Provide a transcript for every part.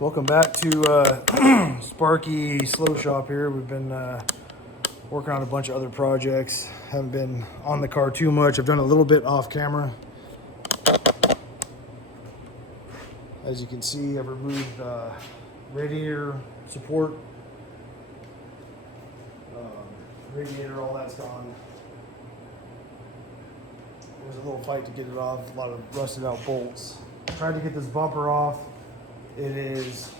Welcome back to Sparky Slow Shop here. We've been working on a bunch of other projects. Haven't been on the car too much. I've done a little bit off camera. As you can see, I've removed radiator support. Radiator, all that's gone. It was a little fight to get it off, a lot of rusted out bolts. Tried to get this bumper off. It is,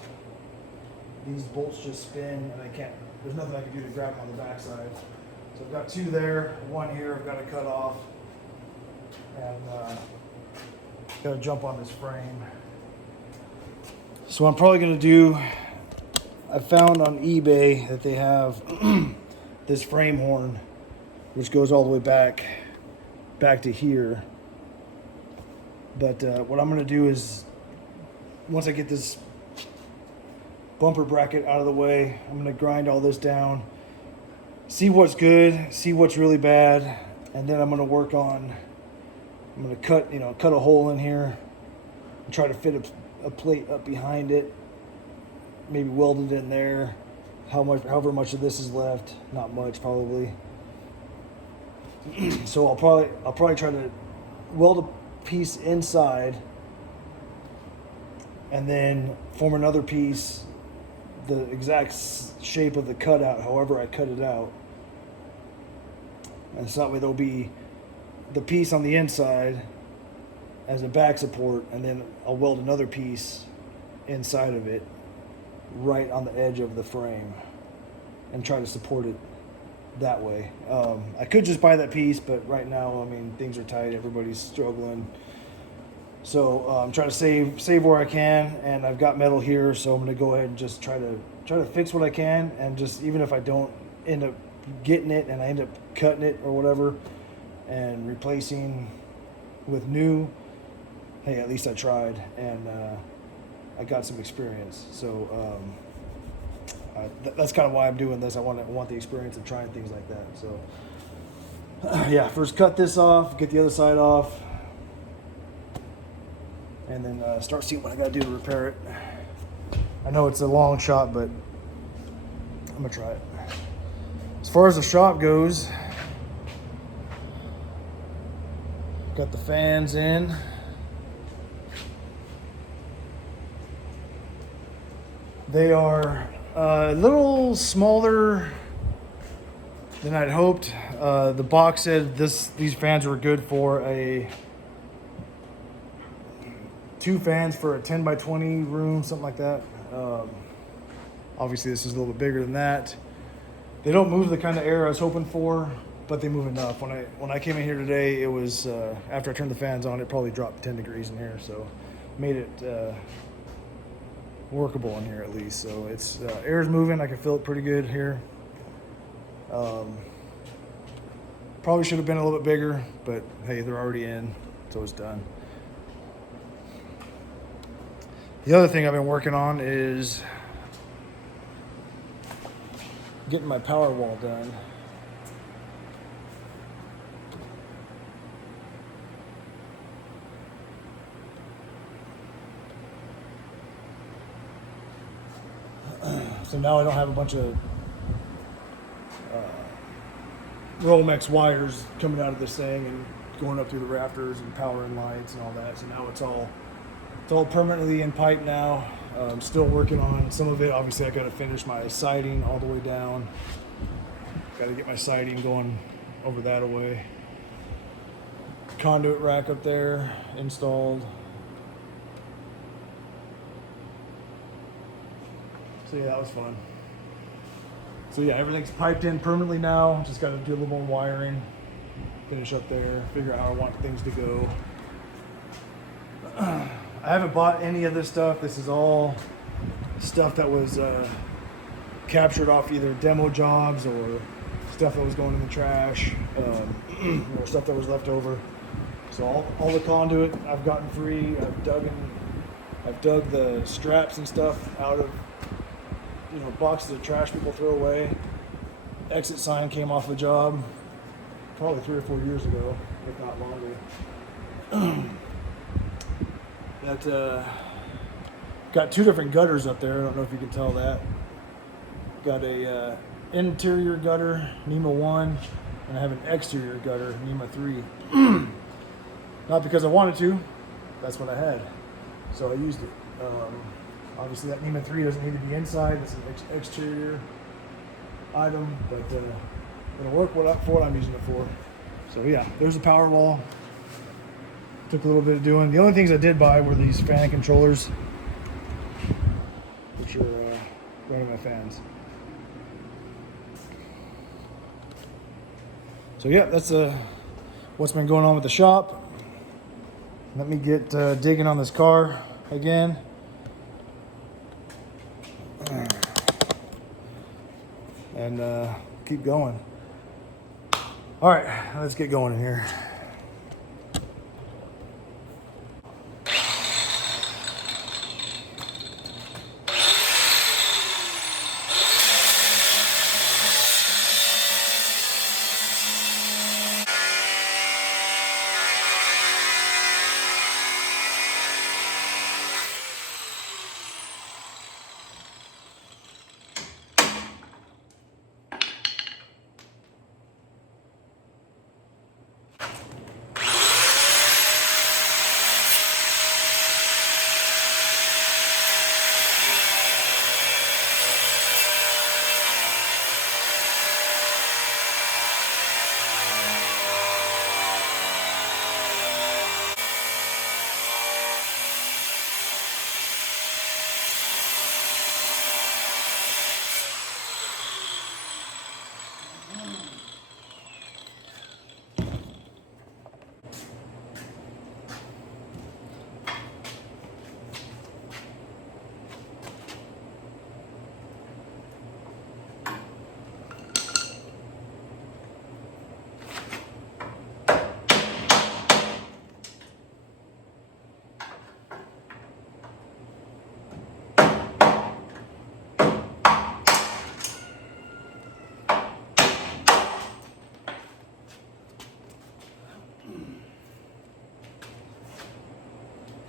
these bolts just spin and I can't, there's nothing I can do to grab them on the backside. So I've got two there, one here I've got to cut off, and got to jump on this frame. So what I'm probably going to do, I found on eBay that they have this frame horn, which goes all the way back to here. But what I'm going to do is, once I get this bumper bracket out of the way, I'm going to grind all this down, see what's good, see what's really bad, and then I'm going to work on, I'm going to cut a hole in here and try to fit a plate up behind it, maybe weld it in there. However much of this is left, not much probably. So I'll probably try to weld a piece inside and then form another piece the exact shape of the cutout, however I cut it out. And so that way there'll be the piece on the inside as a back support, and then I'll weld another piece inside of it right on the edge of the frame and try to support it that way. I could just buy that piece, but right now, I mean, things are tight, everybody's struggling. So I'm trying to save where I can, and I've got metal here, so I'm going to go ahead and just try to fix what I can, and just, even if I don't end up getting it and I end up cutting it or whatever and replacing with new, hey, at least I tried, and I got some experience. So that's kind of why I'm doing this. I want the experience of trying things like that. So yeah, first cut this off, get the other side off, and then start seeing what I got to do to repair it. I know it's a long shot, but I'm going to try it. As far as the shop goes, got the fans in. They are a little smaller than I'd hoped. The box said these fans were good for two fans for a 10 by 20 room, something like that. Obviously this is a little bit bigger than that. They don't move the kind of air I was hoping for, but they move enough. When I came in here today, it was, after I turned the fans on, it probably dropped 10 degrees in here, so made it workable in here at least. So it's air's moving, I can feel it pretty good here. Probably should have been a little bit bigger, but hey, they're already in, so it's done. The other thing I've been working on is getting my power wall done. So now I don't have a bunch of Romex wires coming out of this thing and going up through the rafters and power and lights and all that. So now it's all permanently in pipe now. I'm still working on some of it. Obviously I got to finish my siding all the way down. Got to get my siding going over that away. Conduit rack up there installed. So yeah, that was fun. So yeah, everything's piped in permanently now. Just got to do a little more wiring, finish up there, figure out how I want things to go. I haven't bought any of this stuff. This is all stuff that was captured off either demo jobs or stuff that was going in the trash, or stuff that was left over. So all the conduit I've gotten free. I've dug the straps and stuff out of boxes of trash people throw away. Exit sign came off the job probably 3 or 4 years ago, if not longer. That Got two different gutters up there. I don't know if you can tell that. Got a interior gutter, NEMA 1, and I have an exterior gutter, NEMA 3. Not because I wanted to, that's what I had. So I used it. Obviously that NEMA 3 doesn't need to be inside, it's an exterior item, but it'll work for what I'm using it for. So yeah, there's the power wall. Took a little bit of doing. The only things I did buy were these fan controllers, which are running my fans. So yeah, that's what's been going on with the shop. Let me get digging on this car again. And keep going. All right, let's get going in here.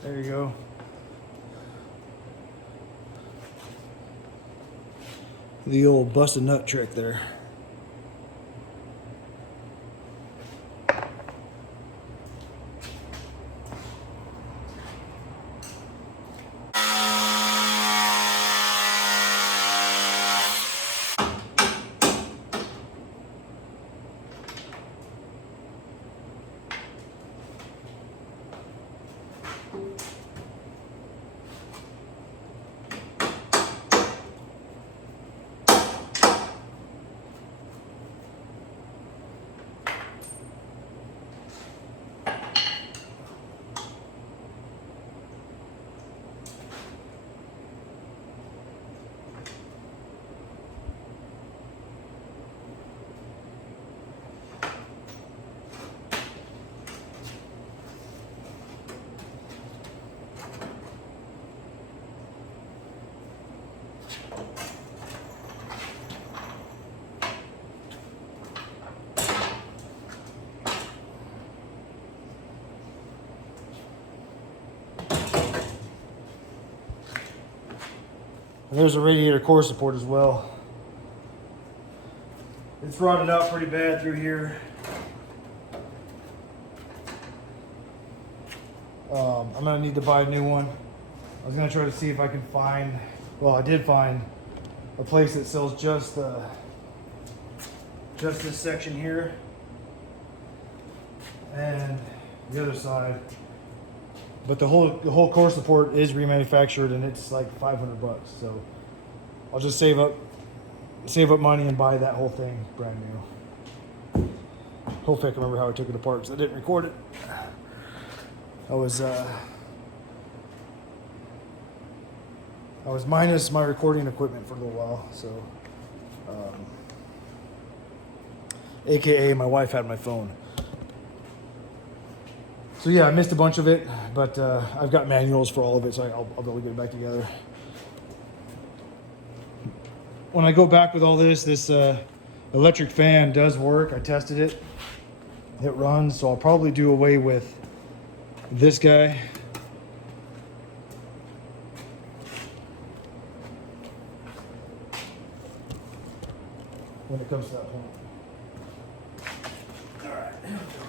There you go. The old busted nut trick there. And there's a radiator core support as well. It's rotted out pretty bad through here. I'm gonna need to buy a new one. I was gonna try to see if I can find, well, I did find a place that sells just this section here and the other side. But the whole core support is remanufactured and it's like $500. So I'll just save up money and buy that whole thing brand new. Hopefully I can remember how I took it apart because I didn't record it. I was minus my recording equipment for a little while, so AKA my wife had my phone. So yeah, I missed a bunch of it, but I've got manuals for all of it, so I'll be able to get it back together. When I go back with all this electric fan does work. I tested it. It runs, so I'll probably do away with this guy. when it comes to that point. All right, here we go.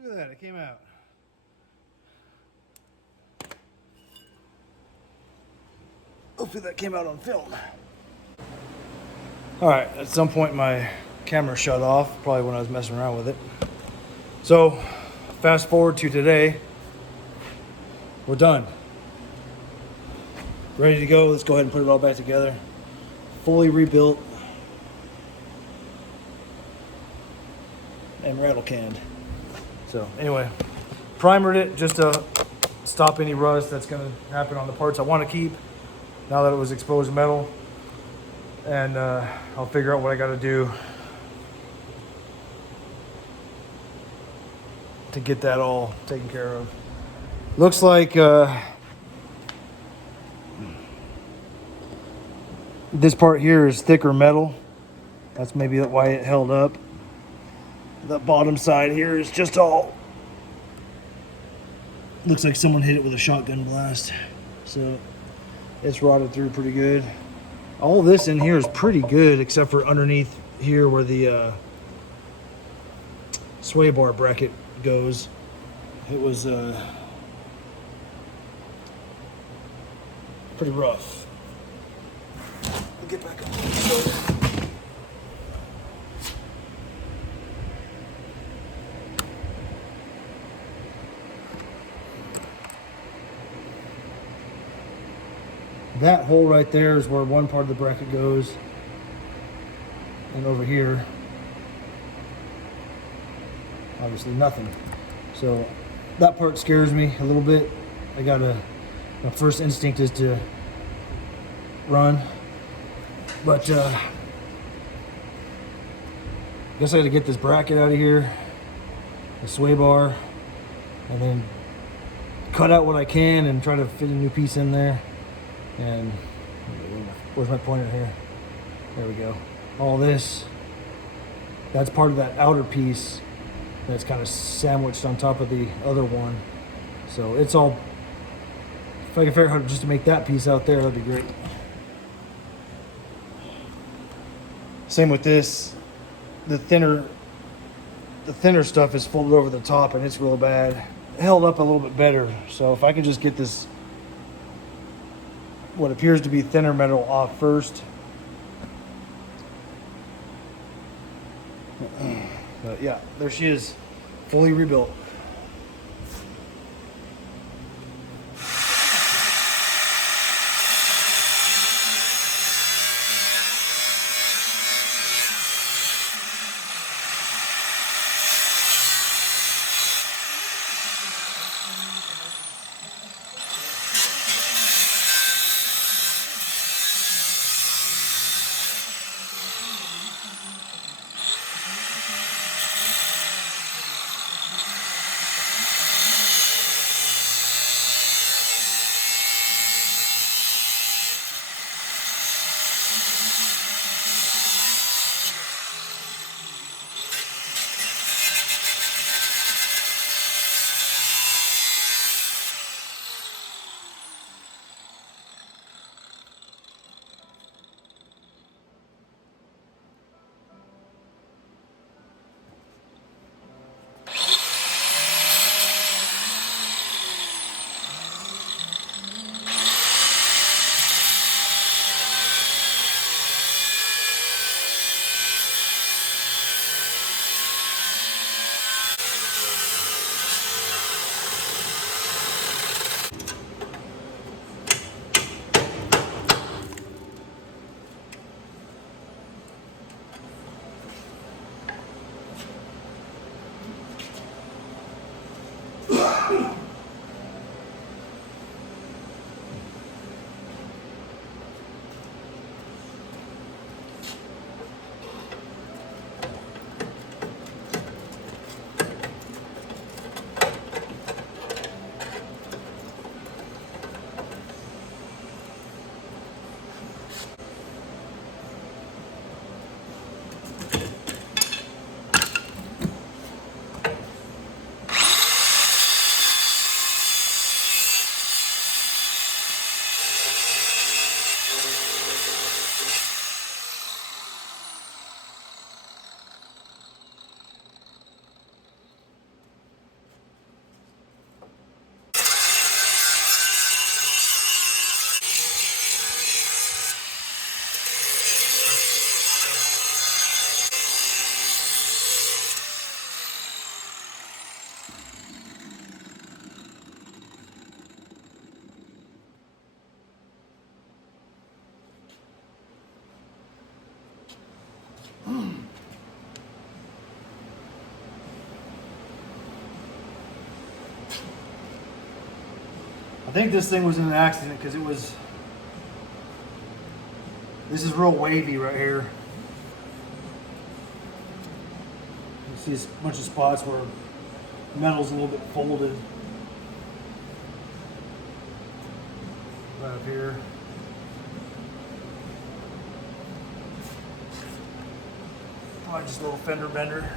Look at that, it came out. Hopefully that came out on film. All right, at some point my camera shut off, probably when I was messing around with it. So, fast forward to today, we're done. Ready to go, let's go ahead and put it all back together. Fully rebuilt and rattle canned. So anyway, primered it just to stop any rust that's gonna happen on the parts I wanna keep now that it was exposed metal. And I'll figure out what I gotta do to get that all taken care of. Looks like this part here is thicker metal. That's maybe why it held up. The bottom side here is just all, looks like someone hit it with a shotgun blast. So it's rotted through pretty good. All this in here is pretty good except for underneath here where the sway bar bracket goes. It was pretty rough. I'll get back on. That hole right there is where one part of the bracket goes. And over here, obviously nothing. So that part scares me a little bit. My first instinct is to run. But I guess I gotta get this bracket out of here, the sway bar, and then cut out what I can and try to fit a new piece in there. And where's my pointer here? There we go. All this, that's part of that outer piece that's kind of sandwiched on top of the other one. So it's all, if I can figure out how just to make that piece out there, that'd be great. Same with this. The thinner stuff is folded over the top and it's real bad. It held up a little bit better. So if I can just get this, what appears to be thinner metal off first. But yeah, there she is, fully rebuilt. I think this thing was in an accident because this is real wavy right here. You see a bunch of spots where metal's a little bit folded. Right up here. Probably just a little fender bender.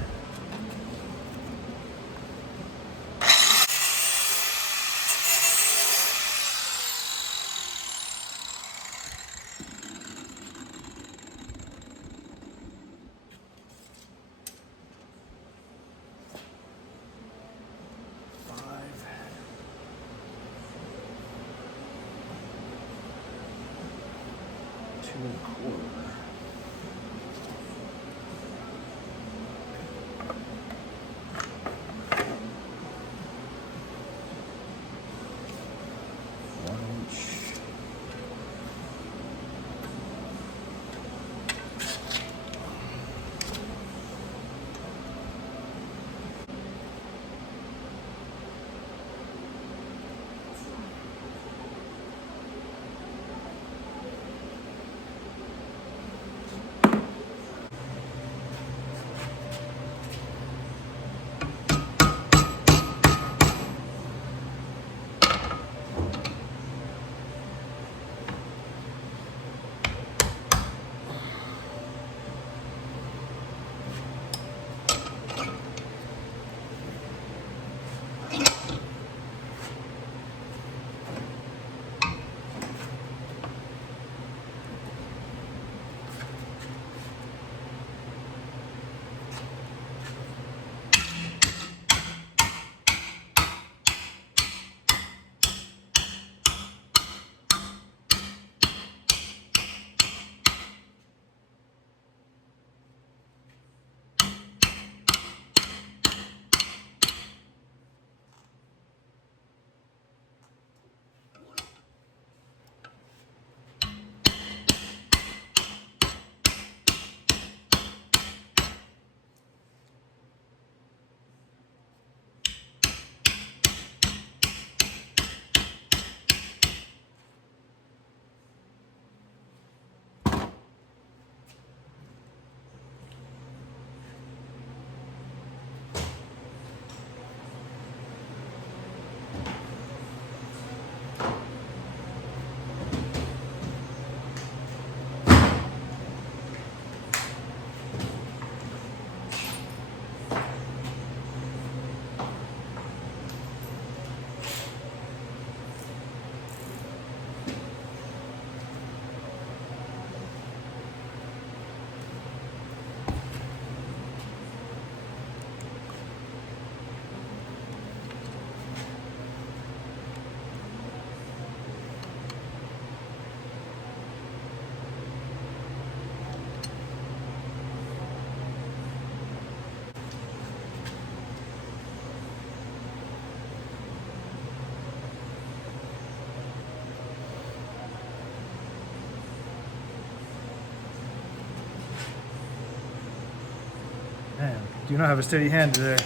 Man, do not have a steady hand today.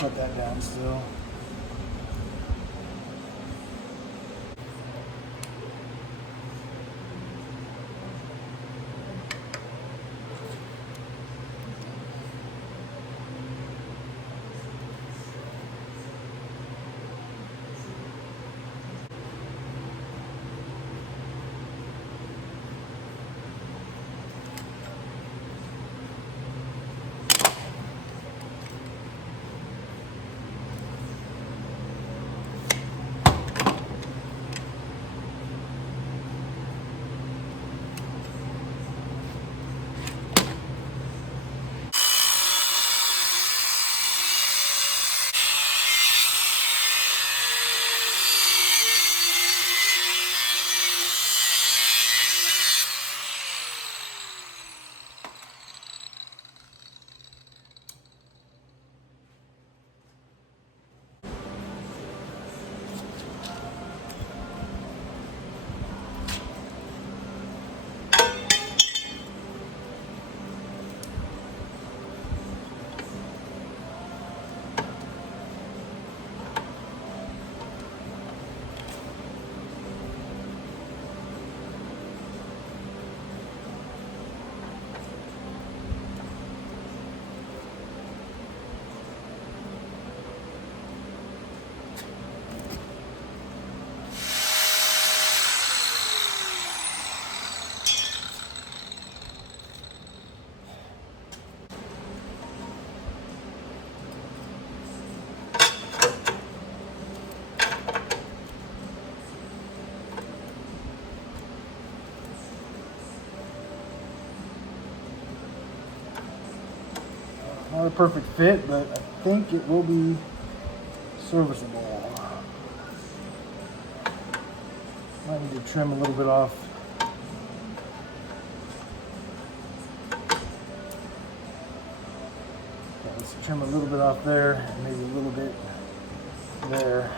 put that down still. Not a perfect fit, but I think it will be serviceable. Might need to trim a little bit off. Okay, let's trim a little bit off there, and maybe a little bit there.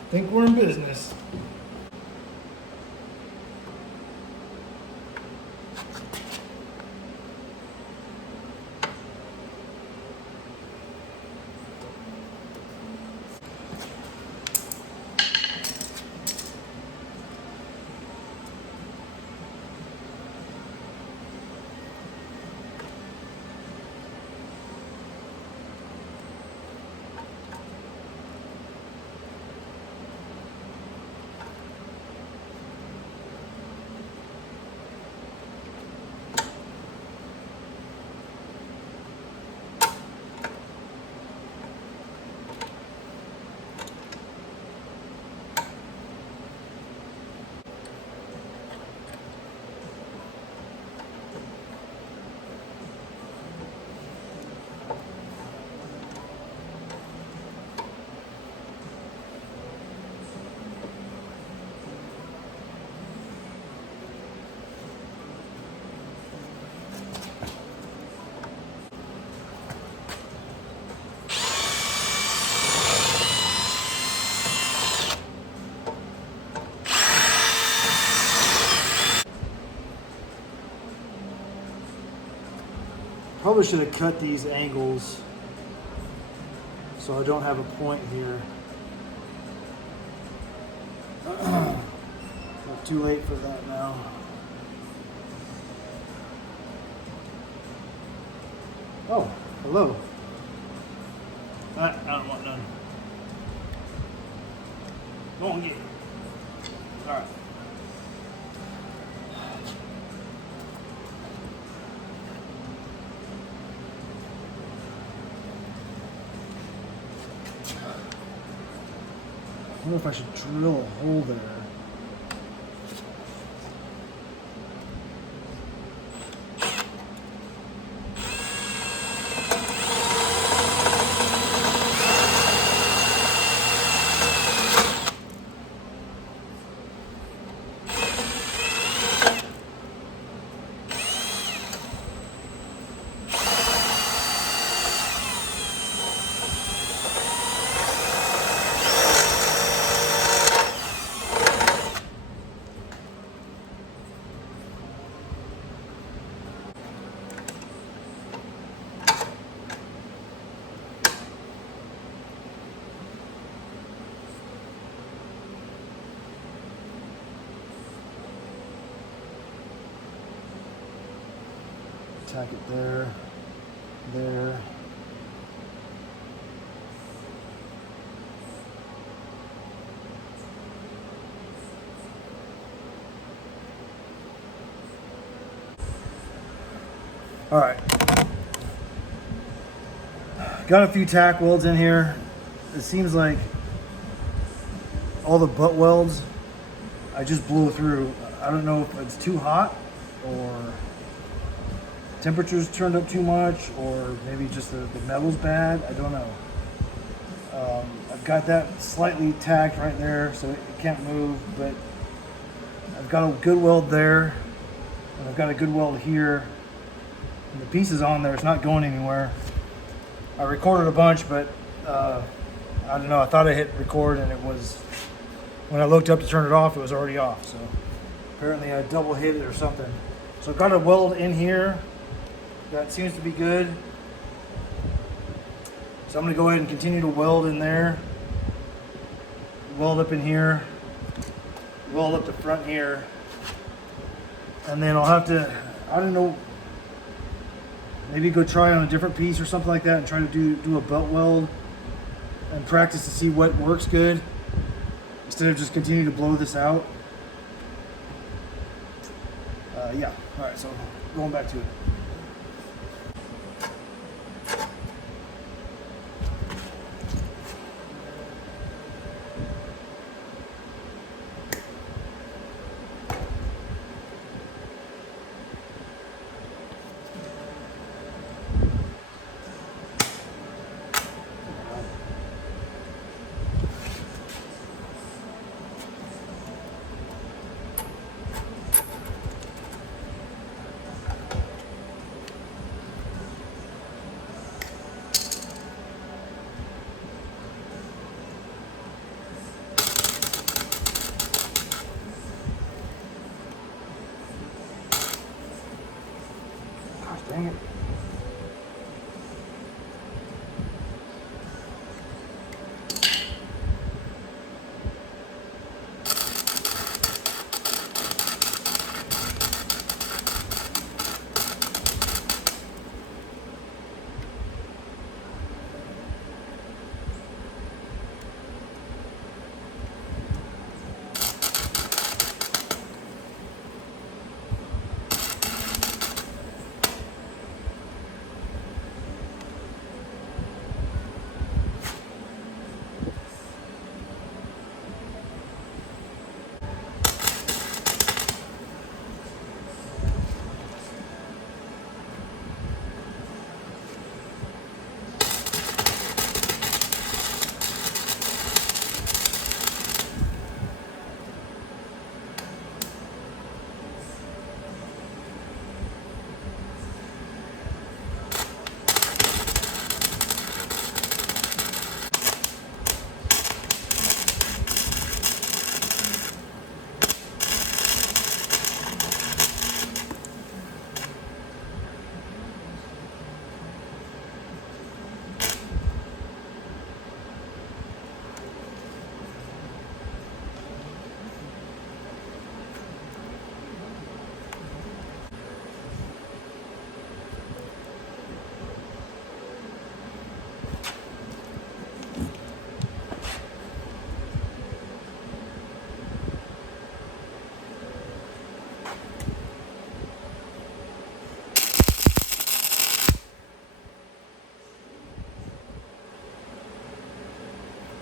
I think we're in business. Probably should have cut these angles so I don't have a point here. Not too late for that now. Oh, hello. I don't want none. Go on, get it. All right. I wonder if I should drill a hole there. tack it there, there. All right. Got a few tack welds in here. It seems like all the butt welds I just blew through. I don't know if it's too hot or temperatures turned up too much, or maybe just the metal's bad. I don't know. I've got that slightly tacked right there so it can't move, but I've got a good weld there, and I've got a good weld here. And the piece is on there, it's not going anywhere. I recorded a bunch, but I don't know, I thought I hit record and it was, when I looked up to turn it off, it was already off. So apparently I double hit it or something. So I've got a weld in here. That seems to be good. So I'm gonna go ahead and continue to weld in there. Weld up in here. Weld up the front here. And then I'll have to, I don't know, maybe go try on a different piece or something like that and try to do a butt weld and practice to see what works good instead of just continue to blow this out. Yeah, all right, so going back to it. Dang it.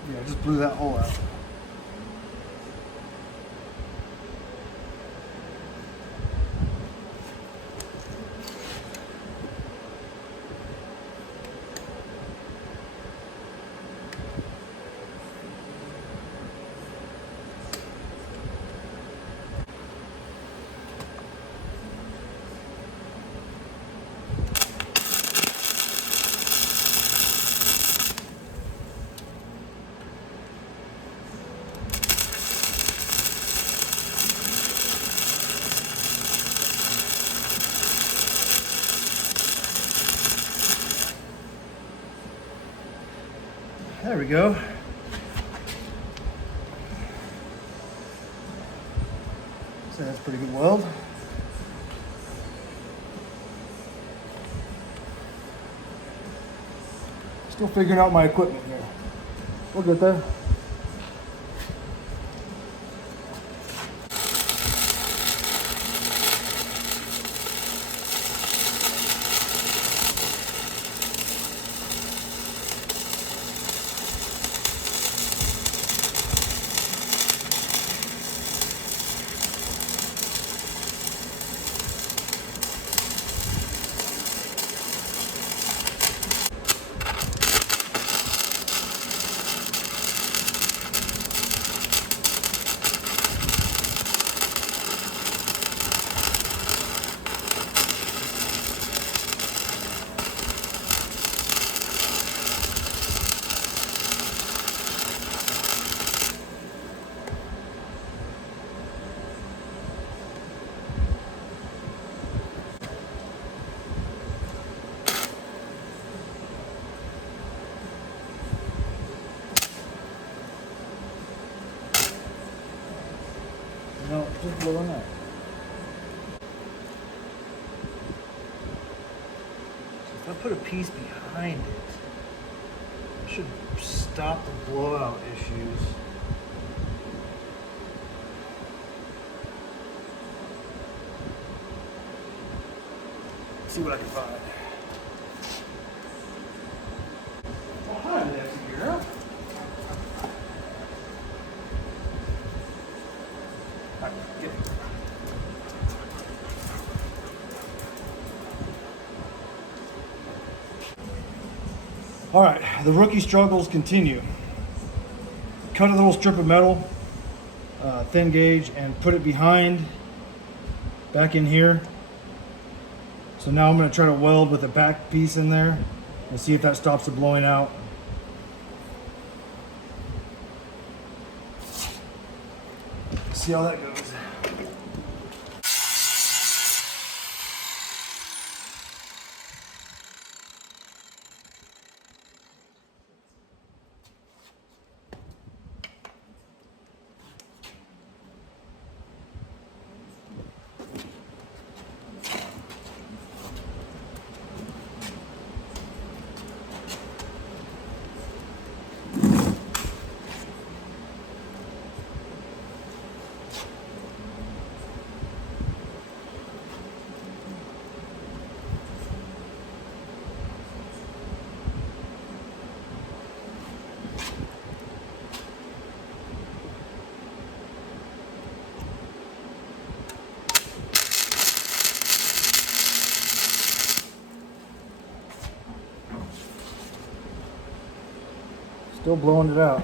Yeah, I just blew that hole out. There we go. So that's pretty good weld. Still figuring out my equipment here. We'll get there. No, just blowing up. So if I put a piece behind it, it should stop the blowout issues. Let's see what I can find. Oh, hi, Nancy girl. All right, the rookie struggles continue. Cut a little strip of metal, thin gauge, and put it behind, back in here. So now I'm going to try to weld with a back piece in there and see if that stops it blowing out. See how that goes. Still blowing it out.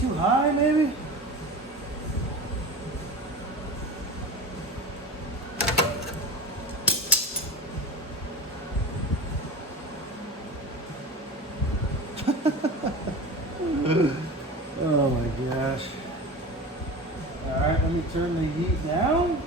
Too high, maybe? Oh my gosh. All right, let me turn the heat down.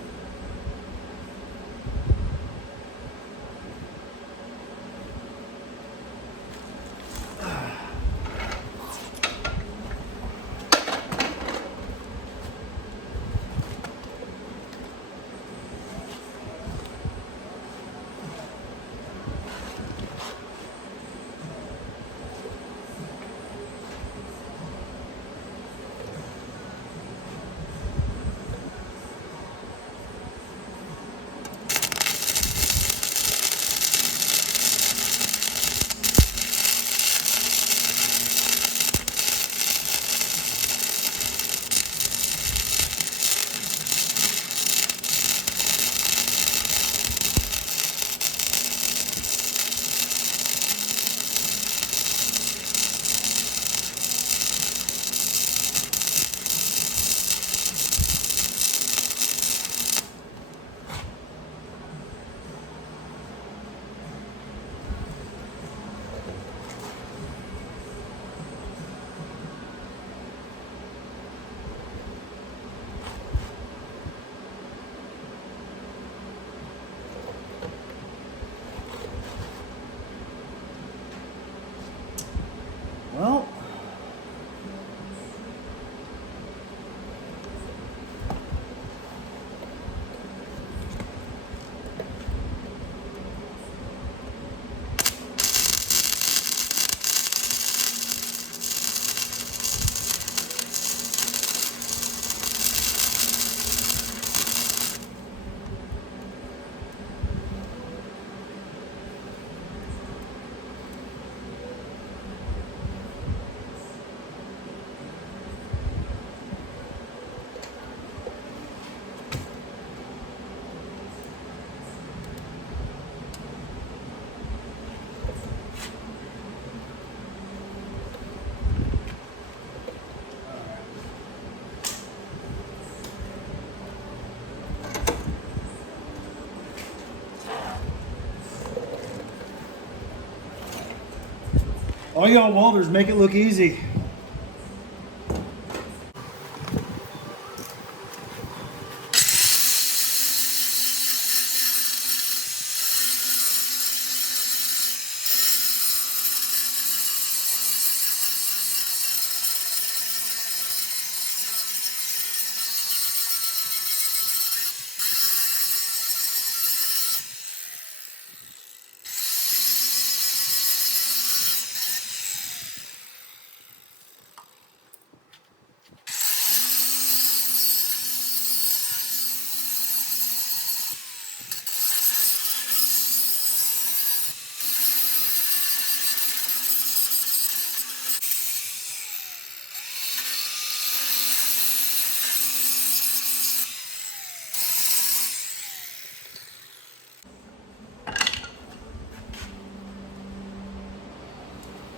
All y'all welders, make it look easy.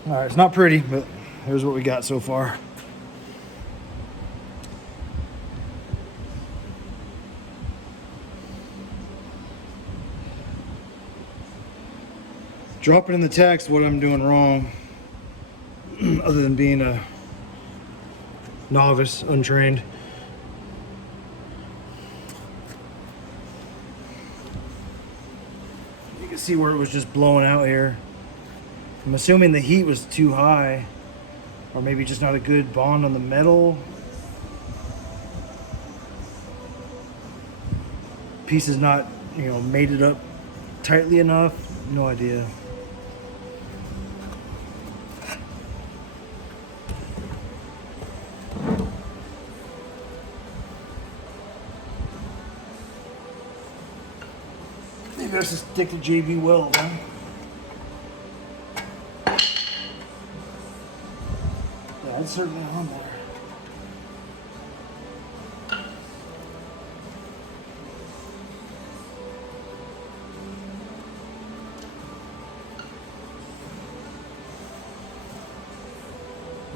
All right, it's not pretty, but here's what we got so far. Drop it in the text what I'm doing wrong, other than being a novice, untrained. You can see where it was just blowing out here. I'm assuming the heat was too high, or maybe just not a good bond on the metal. Piece is not, mated up tightly enough. No idea. Maybe I should stick to JB Weld, huh? Yeah, it's certainly on there.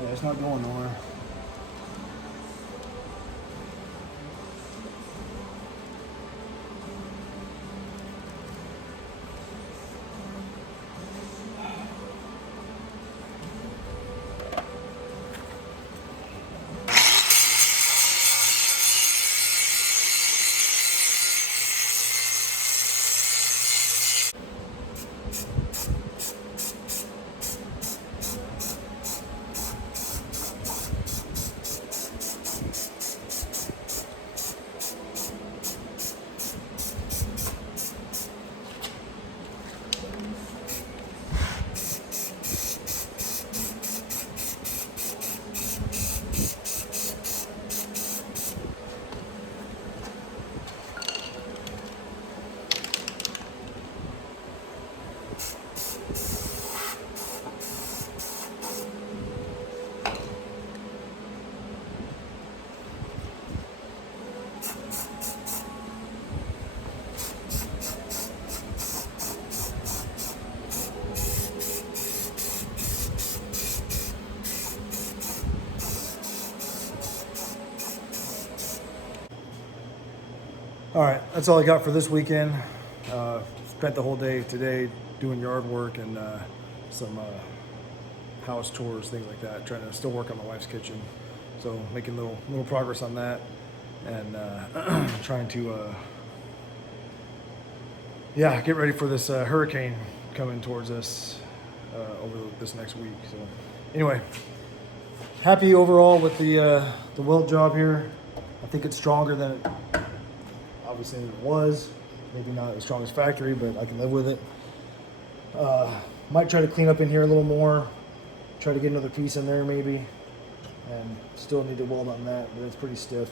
Yeah, it's not going nowhere. All right, that's all I got for this weekend. Spent the whole day today doing yard work and some house tours, things like that. Trying to still work on my wife's kitchen, so making little progress on that, and trying to get ready for this hurricane coming towards us over this next week. So anyway, happy overall with the weld job here. I think it's stronger than it obviously it was. Maybe not as strong as factory, but I can live with it. Might try to clean up in here a little more, try to get another piece in there maybe, and still need to weld on that, but it's pretty stiff.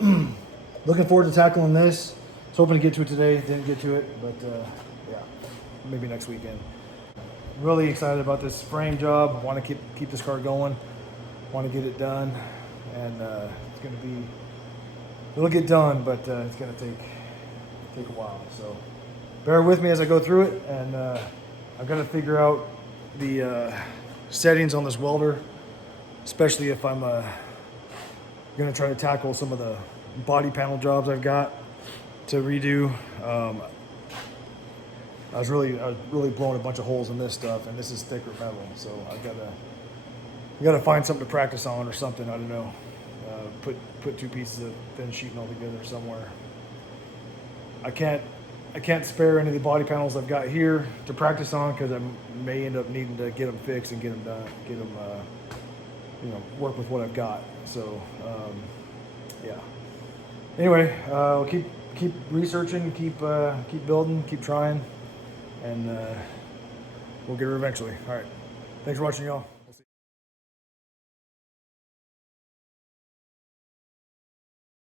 Looking forward to tackling this. I was hoping to get to it today, didn't get to it, but maybe next weekend. Really excited about this frame job. Want to keep this car going, want to get it done, and it's going to be, it'll get done, but it's going to take a while. So bear with me as I go through it, and I've got to figure out the settings on this welder, especially if I'm going to try to tackle some of the body panel jobs I've got to redo. I was really blowing a bunch of holes in this stuff, and this is thicker metal, so I gotta find something to practice on or something. I don't know. Put two pieces of thin sheet metal together somewhere. I can't spare any of the body panels I've got here to practice on because I may end up needing to get them fixed and get them done, you know, work with what I've got. So yeah. Anyway, we'll keep researching, keep building, keep trying, and we'll get her eventually. All right. Thanks for watching, y'all.